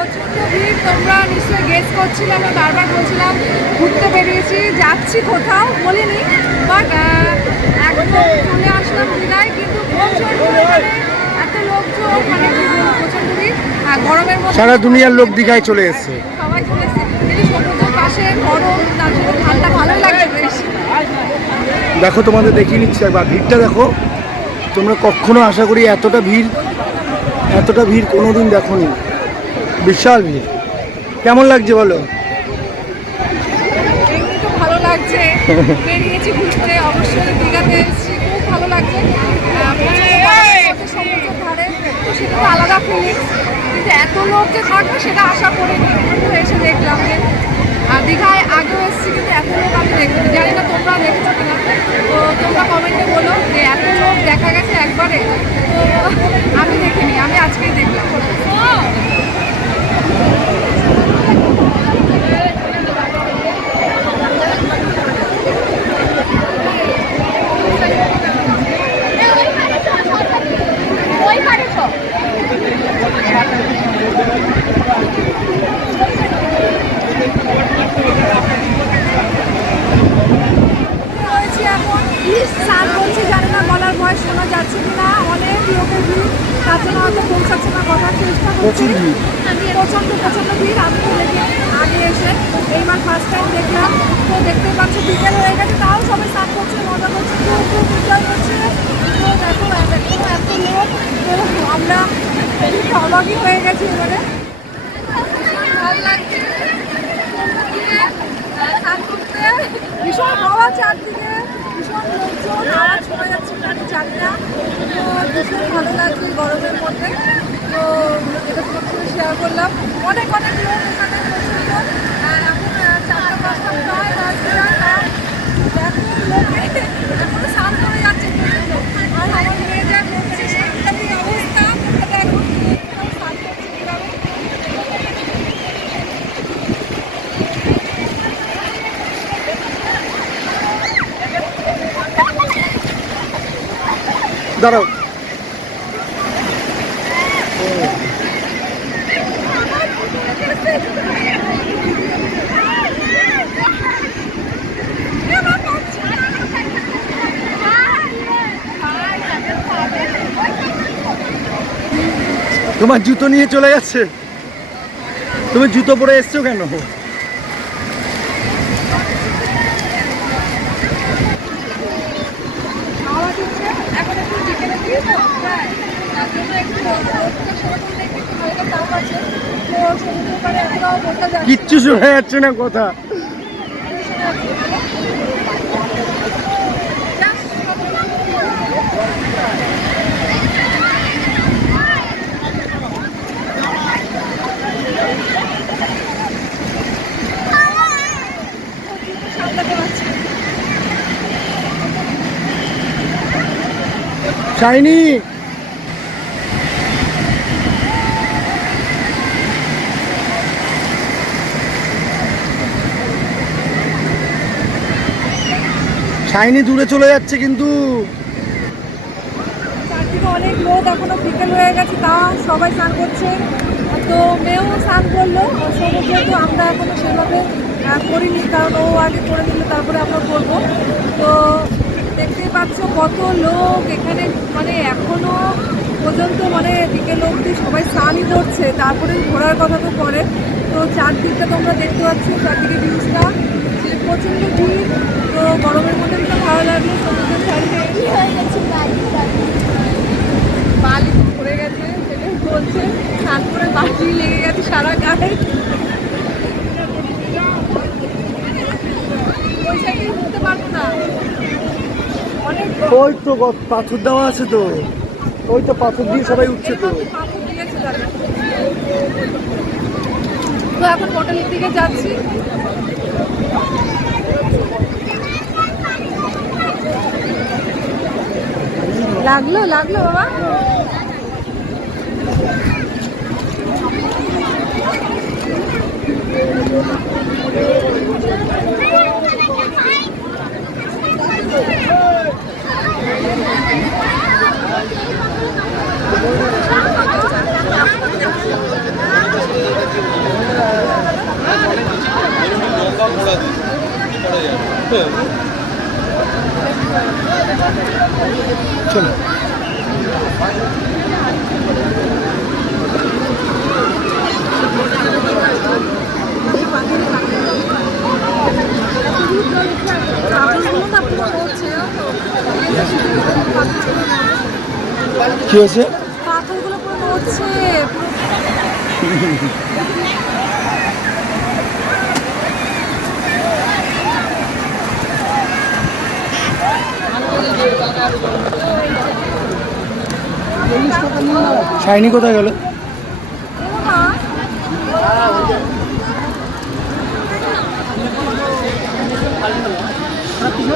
প্রচন্ড ভিড়, তোমরা নিশ্চয়ই গেস করছিলে, আমরা বারবার বলছিলাম ঘুরতে বেরিয়েছি, যাচ্ছি কোথাও বলিনি, বাট একদম চলে আসলাম দীঘায়। কিন্তু প্রচন্ড এত লোকজন, মানে প্রচন্ড ভিড়। গরমের মধ্যে সারা দুনিয়ার লোক দীঘায় চলে এসছে, সবাই চলে এসছে, কিন্তু সমুদ্রের পাশে গরম, তার জন্য ঠান্ডা ভালো লাগে বেশ। দেখো তোমাদের দেখিয়ে নিচ্ছি একবার ভিড়টা দেখো। তোমরা কখনো আশা করি এতটা ভিড় কোনোদিন দেখোনি, বিশাল ভিড়। কেমন লাগছে বলো? তো ভালো লাগছে, বেরিয়েছি ঘুরতে, অবশ্যই দীঘাতে এসেছি, খুব ভালো লাগছে। সমুদ্রের ধারে তো সেটা তো আলাদা ফিলিংস, কিন্তু এত লোক যে থাকবে সেটা আশা করিনি, কিন্তু এসে দেখলাম যে। আর দীঘায় আগেও এসেছি, কিন্তু এত লোক আমি দেখিনি, জানি না তোমরা দেখেছো কিনা, তো তোমরা কমেন্টে বলো যে এত লোক দেখা গেছে একবারে। তো আমি দেখিনি, আমি আজকেই দেখলাম। স্নান করছি, জানি না গলার ভয় শোনা যাচ্ছে কিনা, অনেক লোকের ভিড়, তার জন্য হয়তো পৌঁছাচ্ছে না, কথার চেষ্টা করছি। প্রচণ্ড ভিড়। আমি তো আগে এসে এইবার ফার্স্ট টাইম দেখলাম, তো দেখতেই পাচ্ছি বিকেল হয়ে গেছে, তাও সবাই স্নান করছে, মজা করছে, খুব এনজয় করছে। তো দেখো এত লোক, তো আমরা অবাকই হয়ে গেছি এবারে। ভালো লাগছে স্নান করতে, ভীষণ হাওয়া চারদিকে, ভীষণ লোকজন, আওয়াজ শোনা যাচ্ছে গাড়ি চাকা, তো ভীষণ ভালো লাগছে গরমের মধ্যে। তো এটা তোমার সাথে শেয়ার করলাম। অনেক লোক এখানে প্রচন্ড, এখন 4টা-5টা প্রায় বাজছে, দেখো লোকে এখনো স্নান করে যাচ্ছে প্রচন্ড। আর আমার মেয়ে যা করছে সাংঘাতিক অবস্থা, দেখো স্নান করছে কীভাবে। দাঁড়াও, তোমার জুতো নিয়ে চলে যাচ্ছে, তুমি জুতো পরে এসছো কেন? এখন একটু বিকেলে দিয়ে তো তার জন্য একটু রোদটা সরাসরি একটু হালকা তাপ আছে, তো সমুদ্রের পাড়ে এতটাও বোঝা যাচ্ছে কিচ্ছু শোনা যাচ্ছে না কথা। সামলাতে পারছি। শাইনি, শাইনি দূরে চলে যাচ্ছে কিন্তু। চারদিকে অনেক লোক, এখনো বিকেল হয়ে গেছে, তা সবাই স্নান করছে, তো মেয়েও স্নান করলো সমুদ্রে। তো আমরা এখনো সেভাবে করিনি, কারণ ও আগে করে দিলে তারপরে আমরা করবো। তো দেখতেই পাচ্ছ কত লোক এখানে, মানে এখনো পর্যন্ত, মানে বিকেল অবধি সবাই স্নানই করছে, তারপরে ঘোরার কথা তো পরে। তো চারদিকটা তোমরা দেখতে পাচ্ছ, চারদিকে ভিউজটা যে প্রচণ্ড ভিড়। তো গরমের মধ্যে ভীষণ ভালো লাগলো, সমুদ্রের ধারে হয়ে গেছে, বালি পড়ে গেছে, সেটাই বলছে, স্নান করে বালি লেগে গেছে সারা গায়ে। ওই সাইডে উঠতে পারবো না, অনেক ওই তো পাথর দেওয়া আছে, তো ওই তো পাথর দিয়ে সবাই উঠছে তো। পাথর দিয়েছে তারা। তো এখন হোটেলের দিকে যাচ্ছি। লাগলো বাবা। চলো পাথরগুলো না পুরো নড়ছে, কি হয়েছে? পাথরগুলো পুরো নড়ছে শাইনি কোথায় গেল?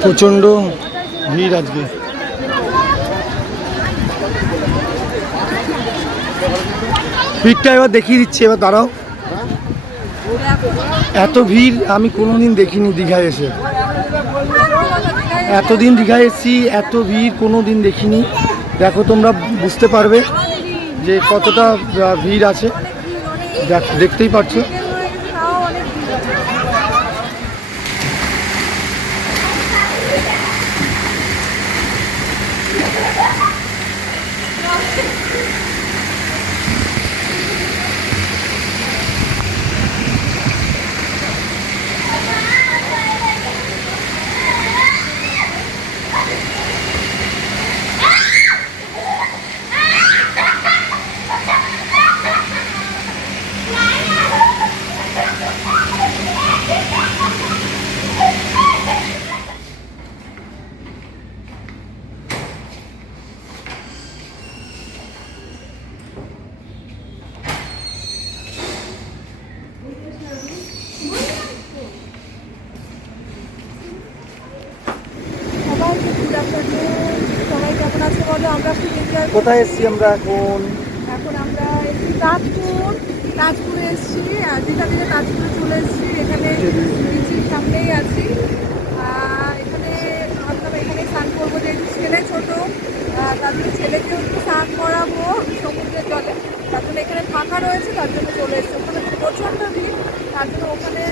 প্রচণ্ড ভিড় আজকে। ভিড়টা এবার দেখিয়ে দিচ্ছি, এবার দাঁড়াও। এত ভিড় আমি কোনোদিন দেখিনি দীঘায় এসে। এতদিন দীঘায় এসেছি, এত ভিড় কোনোদিন দেখিনি। দেখো তোমরা বুঝতে পারবে যে কতটা ভিড় আছে, দেখতেই পাচ্ছ। সবাই কেমন আছে বলো? আমরা খুব এনজয় কোথায় এসেছি আমরা এখন? এখন আমরা এসেছি তাজপুরে এসেছি, দীঘা থেকে তাজপুরে চলে এসেছি। এখানে বিচির সামনেই আছি। এখানে ভাবলাম এখানে স্নান করবো, যেহেতু ছেলে ছোটো, তার জন্য ছেলেকেও একটু স্নান করাবো সমুদ্রের জলে। তার জন্য এখানে ফাঁকা রয়েছে, তার জন্য চলে এসেছি। ওখানে প্রচণ্ড ভিড়, তার জন্য ওখানে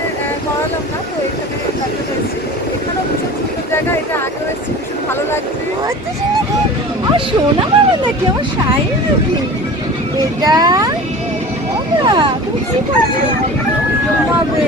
করালাম না, তো এখানে তার জন্য এসেছি। এখানেও ভীষণ সুন্দর জায়গা, এটা আগেও এসেছি, ভীষণ ভালো লাগছে। আর সোনা বাবা নাকি আমার শাইন নাকি এটা? তুমি কি করছো? ঘুমাবে।